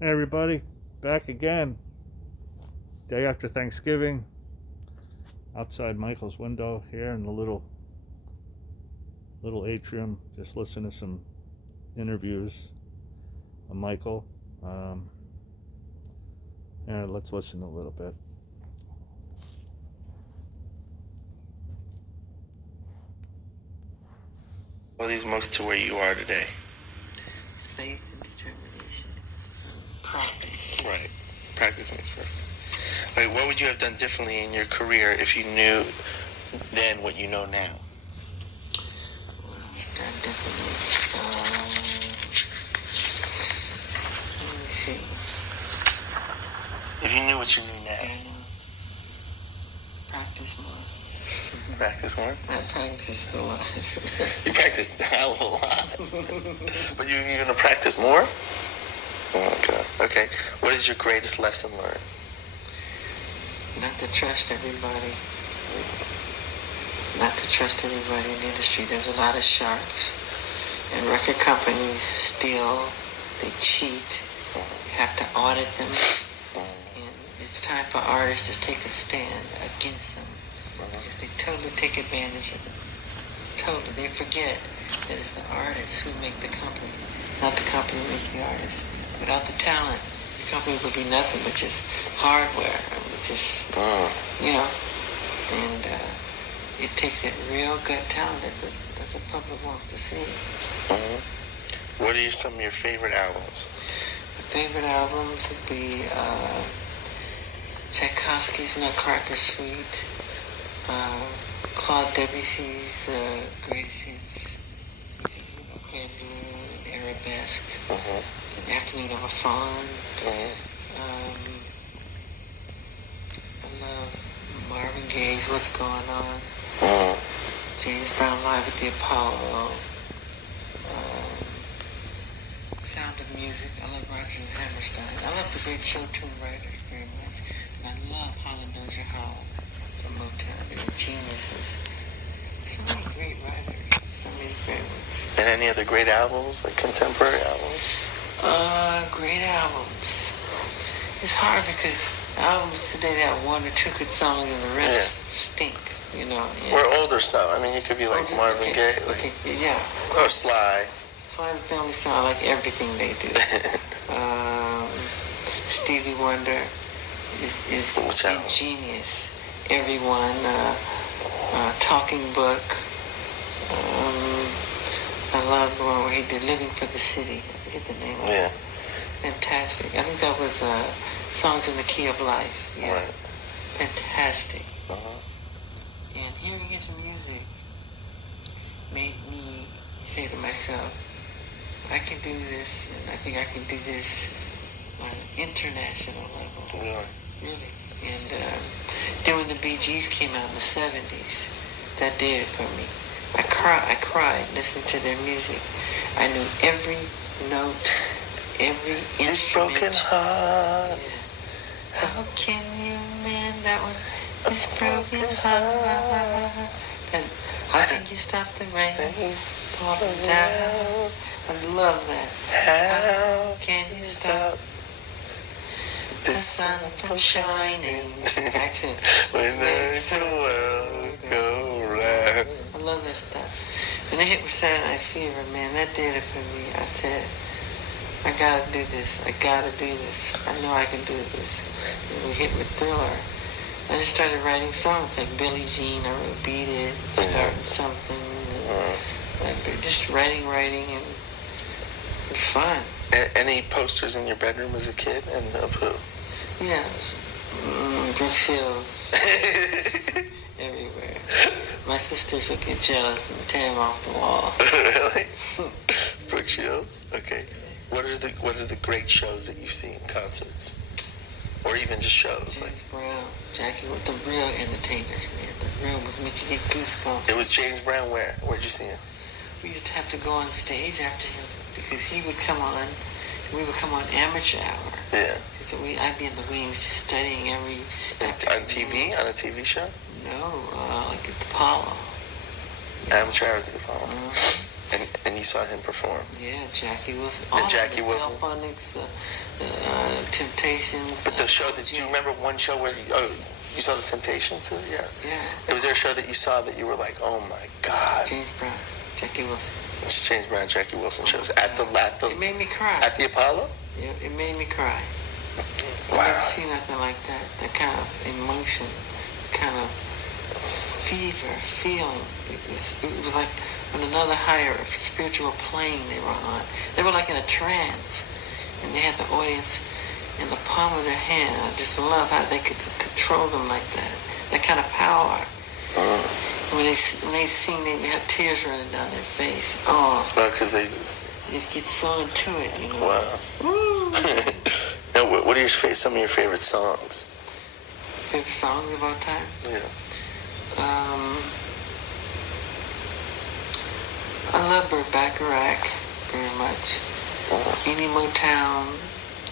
Hey everybody, back again. Day after Thanksgiving, outside Michael's window here in the little atrium, just listen to some interviews of Michael. And let's listen a little bit. What is most to where you are today? Faith and determination. Practice. Right. Practice makes perfect. Like, what would you have done differently in your career if you knew then what you know now? Done differently. Let me see. If you knew what you knew now. Practice more. Practice more? I practiced a lot. You practiced a hell of a lot. But you're going to practice more? Oh, God. Okay. What is your greatest lesson learned? Not to trust everybody. Not to trust everybody in the industry. There's a lot of sharks. And record companies steal, they cheat. You have to audit them. And it's time for artists to take a stand against them. Because they totally take advantage of them. Totally. They forget that it's the artists who make the company, not the company who make the artists. Without the talent, the company would be nothing but just hardware. Just, and it takes that real good talent that the public wants to see. What are some of your favorite albums? My favorite albums would be Tchaikovsky's Nutcracker Suite, Claude Debussy's Greatest Hits, Claire Blue, and Arabesque, An Afternoon of a Fawn. I love Marvin Gaye's What's Going On, James Brown Live at the Apollo, Sound of Music. I love Rodgers and Hammerstein. I love the great show tune writers very much. And I love Holland Dozier Holland from Motown. They were geniuses. So many great writers. So many great ones. And any other great albums, like contemporary albums? Great albums. It's hard because albums today that have one or two good songs and the rest stink, Yeah. Or older stuff. I mean, you could be like Marvin Gaye. Or Sly. Sly and the Family Stone, I like everything they do. Stevie Wonder is ingenious. Everyone, Talking Book. I love the one where he did Living for the City. I forget the name of it. Fantastic. I think that was Songs in the Key of Life. Yeah. Right. Fantastic. And hearing his music made me say to myself, I can do this, and I think I can do this on an international level. Really. And then when the Bee Gees came out in the 70s, that did it for me. I cried listening to their music. I knew every note, every instrument. This broken heart. Yeah. How can you mend that one? This broken heart. And how can you stop the rain falling down? I love that. How can you stop the sun from shining? Accent. When there's a world go round. I love that stuff. And they hit with Saturday Night Fever, man, that did it for me. I said, I gotta do this. I gotta do this. I know I can do this. And we hit with Thriller. I just started writing songs like Billie Jean. I wrote Beat It, Starting Something. Just writing, and it's fun. Any posters in your bedroom as a kid, and of who? Yeah, Brooke Shields. Everywhere. My sisters would get jealous and tear them off the wall. Really? Brooke Shields? Okay. What are the great shows that you've seen, concerts? Or even just shows? James Brown, Jackie, with the real entertainers, man. The real was make you get goosebumps. It was James Brown where? Where'd you see him? We used to have to go on stage after him because he would come on, we would come on amateur hour. Yeah. So I'd be in the wings just studying every step. On TV? On a TV show? No, like at the Apollo. Amateur hour at the Apollo. And you saw him perform. Yeah, Jackie Wilson. And Jackie Wilson. Delphonics, Temptations. But the show that, do you remember one show where you saw the Temptations? Yeah. Yeah. Was there a show that you saw that you were like, oh my God? James Brown, Jackie Wilson. James Brown, Jackie Wilson shows at the It made me cry. at the Apollo. Yeah, it made me cry. Wow. I've never seen nothing like that. That kind of emotion, kind of fever, feeling. It was like on another higher spiritual plane they were on. They were like in a trance, and they had the audience in the palm of their hand. I just love how they could control them like that. That kind of power. When they sing, they have tears running down their face. Oh, Well, because they just. you get so into it, you know. Wow. Woo. Now, what are some of your favorite songs? Favorite songs of all time? Yeah. I love Burt Bacharach very much. Any Motown,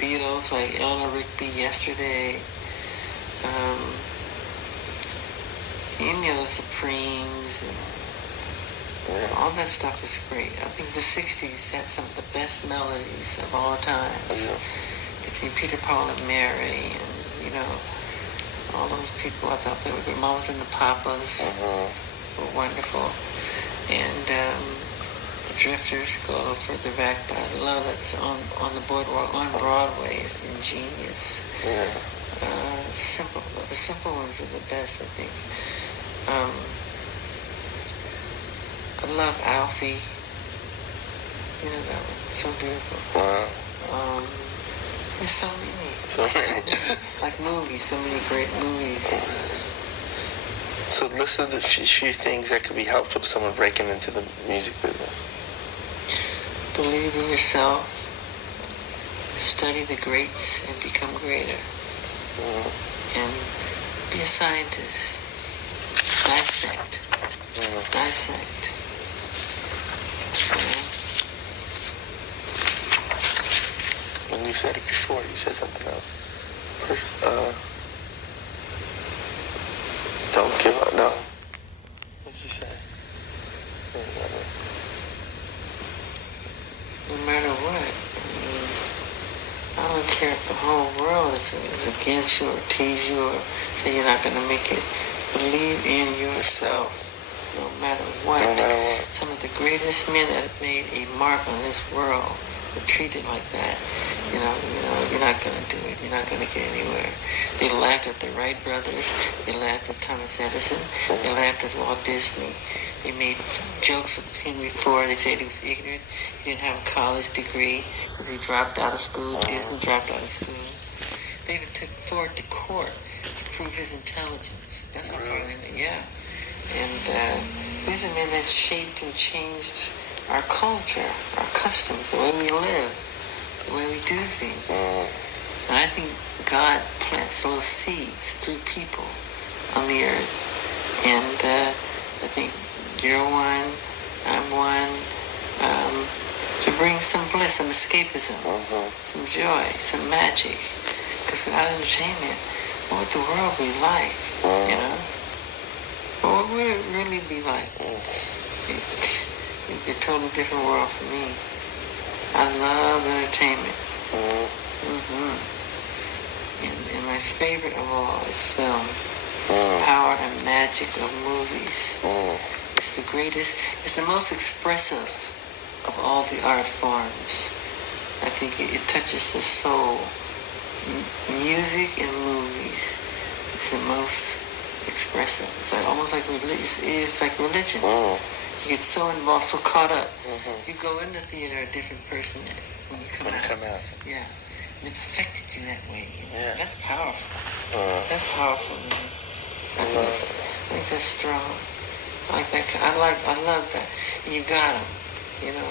Beatles like Eleanor Rigby, Yesterday. Any of the Supremes. And all that stuff is great. I think the 60s had some of the best melodies of all time. Between Peter, Paul, and Mary, and, you know, all those people, I thought they were good. Mamas and the Papas were wonderful. And the Drifters go a little further back, but I love that song on the boardwalk, on Broadway. It's ingenious. Yeah. Simple. The simple ones are the best, I think. I love Alfie. You know that one. So beautiful. Wow. There's so many. So many. Like movies, so many great movies. So list of the few things that could be helpful to someone breaking into the music business. Believe in yourself. Study the greats and become greater. And be a scientist. Dissect. Dissect. When you said it before, you said something else. Don't give up. No. What did you say? No matter what. I don't care if the whole world is against you or tease you or say you're not going to make it. Believe in yourself. No matter what. No matter what. Some of the greatest men that have made a mark on this world were treated like that. You know, you're not going to do it. You're not going to get anywhere. They laughed at the Wright brothers. They laughed at Thomas Edison. They laughed at Walt Disney. They made jokes of Henry Ford. They said he was ignorant. He didn't have a college degree because he dropped out of school. Disney dropped out of school. They even took Ford to court to prove his intelligence. That's how far they went. Yeah. And these are men that shaped and changed our culture, our customs, the way we live, the way we do things. And I think God plants little seeds through people on the earth. And I think you're one, I'm one, to bring some bliss, some escapism, some joy, some magic. Because without entertainment, what would the world be like, you know? What would it really be like? It'd be a totally different world for me. I love entertainment. And my favorite of all is film. Power and magic of movies. It's the greatest, it's the most expressive of all the art forms. I think it touches the soul. Music and movies is the most expressive. It's like almost like it's like religion. You get so involved, so caught up. You go in the theater a different person when you come out. Yeah. They've affected you that way. Yeah. That's powerful. That's powerful, man. I think that's strong. I like that. I love that. And you got them, you know.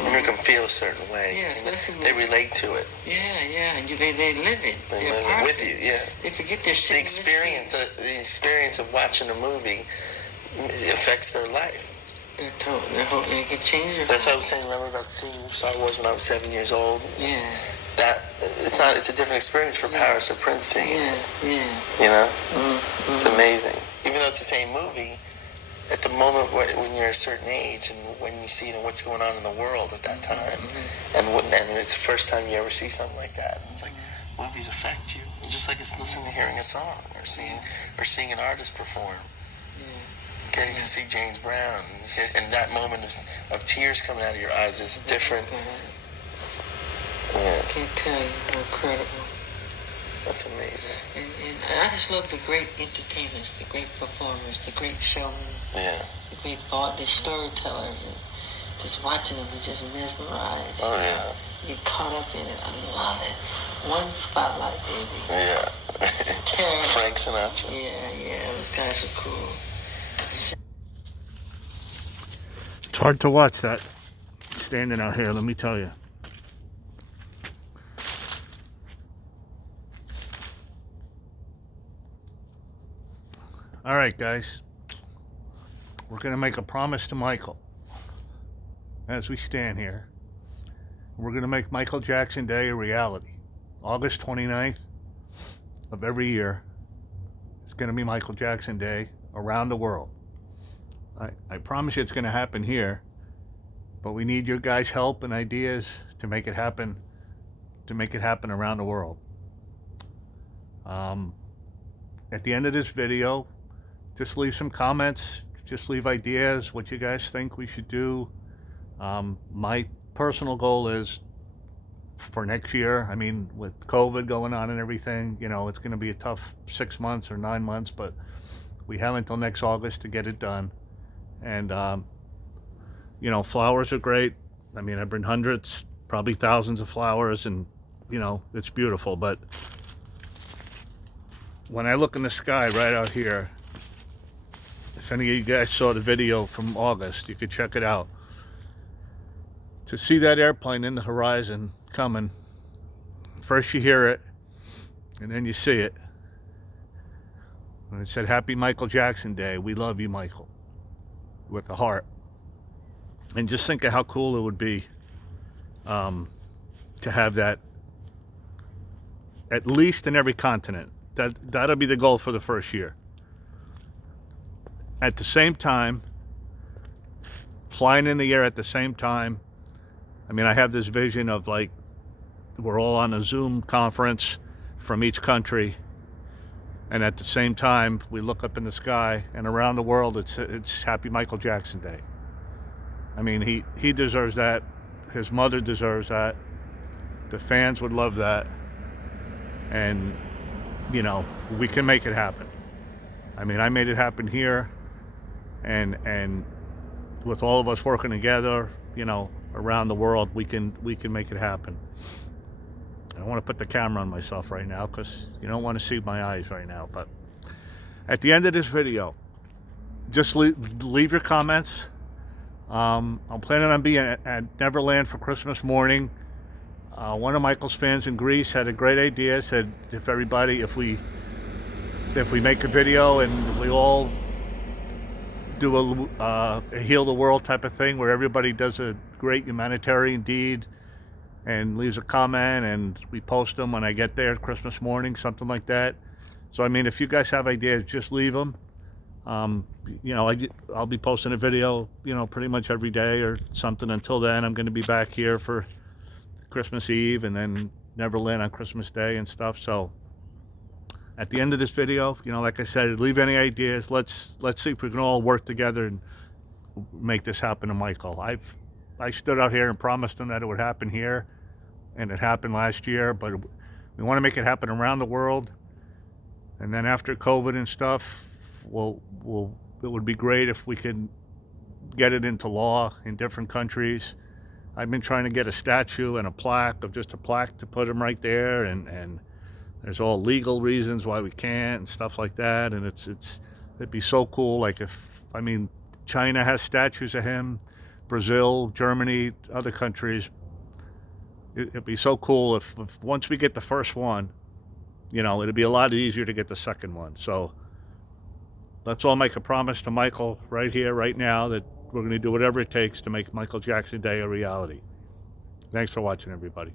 You make them feel a certain way. Yeah, especially they relate to it. Yeah. And they live it. They live it with you. Yeah. They forget their the experience of watching a movie affects their life. They can change your That's what I was saying. Remember about seeing Star Wars when I was 7 years old? Yeah. It's a different experience for Paris or Prince singing. Yeah. You know? It's amazing. Even though it's the same movie, at the moment when you're a certain age and when you see what's going on in the world at that time, and it's the first time you ever see something like that. And it's like movies affect you. It's just like it's listening to hearing a song or seeing an artist perform. Getting to see James Brown and that moment of tears coming out of your eyes is different. I can't tell you how incredible. That's amazing. And I just love the great entertainers, the great performers, the great showmen, the great the storytellers. And just watching them, you're just mesmerized. Oh, yeah. You get caught up in it. I love it. One spotlight, baby. Yeah. Frank Sinatra. Yeah, those guys are cool. It's hard to watch that standing out here, let me tell you. All right, guys, we're going to make a promise to Michael as we stand here. We're going to make Michael Jackson Day a reality. August 29th of every year is going to be Michael Jackson Day around the world. I promise you it's going to happen here, but we need your guys' help and ideas to make it happen around the world. At the end of this video, just leave some comments, just leave ideas, what you guys think we should do. My personal goal is for next year, I mean, with COVID going on and everything, it's going to be a tough 6 months or 9 months, but we have until next August to get it done. And, flowers are great. I mean, I bring hundreds, probably thousands of flowers, and, it's beautiful. But when I look in the sky right out here, if any of you guys saw the video from August, you could check it out. To see that airplane in the horizon coming, first you hear it, and then you see it. And it said, "Happy Michael Jackson Day. We love you, Michael," with a heart. And just think of how cool it would be to have that at least in every continent. That'll be the goal for the first year. At the same time, flying in the air at the same time. I mean, I have this vision of like we're all on a Zoom conference from each country, and at the same time we look up in the sky, and around the world it's Happy Michael Jackson Day. I mean, he deserves that. His mother deserves that. The fans would love that. And we can make it happen. I mean, I made it happen here, and with all of us working together, around the world, we can make it happen. I don't want to put the camera on myself right now because you don't want to see my eyes right now. But at the end of this video, just leave your comments. I'm planning on being at Neverland for Christmas morning. One of Michael's fans in Greece had a great idea. Said if we make a video and we all do a heal the world type of thing where everybody does a great humanitarian deed and leaves a comment and we post them when I get there Christmas morning, something like that. So I mean, if you guys have ideas, just leave them. I'll be posting a video, pretty much every day or something. Until then, I'm going to be back here for Christmas Eve and then Neverland on Christmas Day and stuff. So at the end of this video, like I said, leave any ideas. Let's see if we can all work together and make this happen to Michael. I stood out here and promised him that it would happen here, and it happened last year, but we want to make it happen around the world. And then after COVID and stuff, it would be great if we could get it into law in different countries. I've been trying to get a statue and a plaque to put him right there, and there's all legal reasons why we can't and stuff like that. And it'd be so cool. Like China has statues of him, Brazil, Germany, other countries. It'd be so cool if once we get the first one, it'd be a lot easier to get the second one. So let's all make a promise to Michael right here, right now, that we're going to do whatever it takes to make Michael Jackson Day a reality. Thanks for watching, everybody.